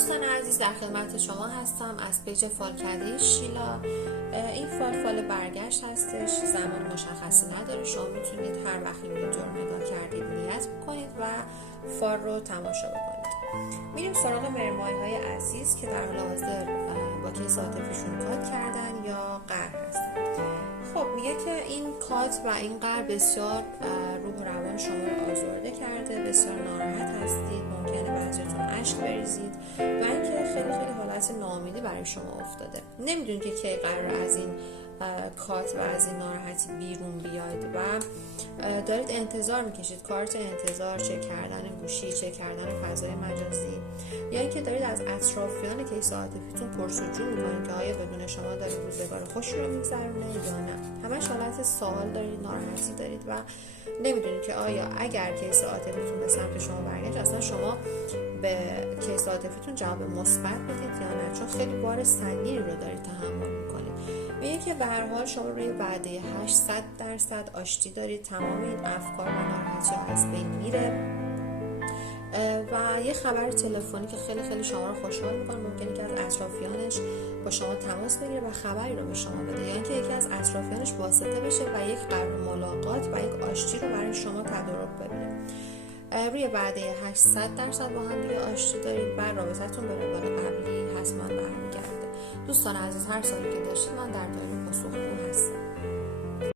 دوستان عزیز، در خدمت شما هستم از پیج فالکده شیلا. این فال برگشت هستش، زمان مشخصی نداره. شما میتونید هر وقت این ویدیو رو نگاه کردید نیت کنید و فال رو تماشا بکنید. میریم سراغ مرمای های عزیز که در حال حاضر با کیس عاطفیشون کات کردن یا قهر هستن. خب میگه که این کات و این قهر بسیار روح و روان شما رو آزرده کرده، بسیار ناراحت هستید، ممکنه بعضیتون اشک بریزید و اینکه خیلی حالت ناامیدی برای شما افتاده. نمیدونید که کی قرار از این کات و از این ناراحتی بیرون بیاید و دارید انتظار میکشید، کارت انتظار، چک کردن گوشی، چک کردن فضای مجازی، یا اینکه دارید از اطرافیان کیس عاطفیتون پرس‌وجو میکنید که آیا بدون شما دارید روزگار خوشی رو میگذرونه یا نه. همش حالت سوال دارید، ناراحتی دارید و نمیدونید که آیا اگر کیس عاطفیتون به سمت شما برگشت اصلا شما به کیس عاطفیتون جواب مثبت بدید یا نه، چون خیلی بار سنگینی رو دارید تحمل میکنید. میگه که به هر حال شما روی وعده 800% آشتی دارید، تمام این افکار و ناراحتی ها از بین میره و یه خبر تلفنی که خیلی شما رو خوشحال میکنه، ممکنه که از اطرافیانش با شما تماس بگیره و خبری رو به شما بده، یا اینکه یکی از اطرافیانش واسطه بشه و یک قرار ملاقات و یک آشتی رو برای شما تدارک ببینه. روی وعده 800% با هم دیگه آشتی دارید و رابطتون به روال قبلی حتما برمیگرده. دوستان عزیز، هر سالی که داشتید من در دایره پاسخگو هستم.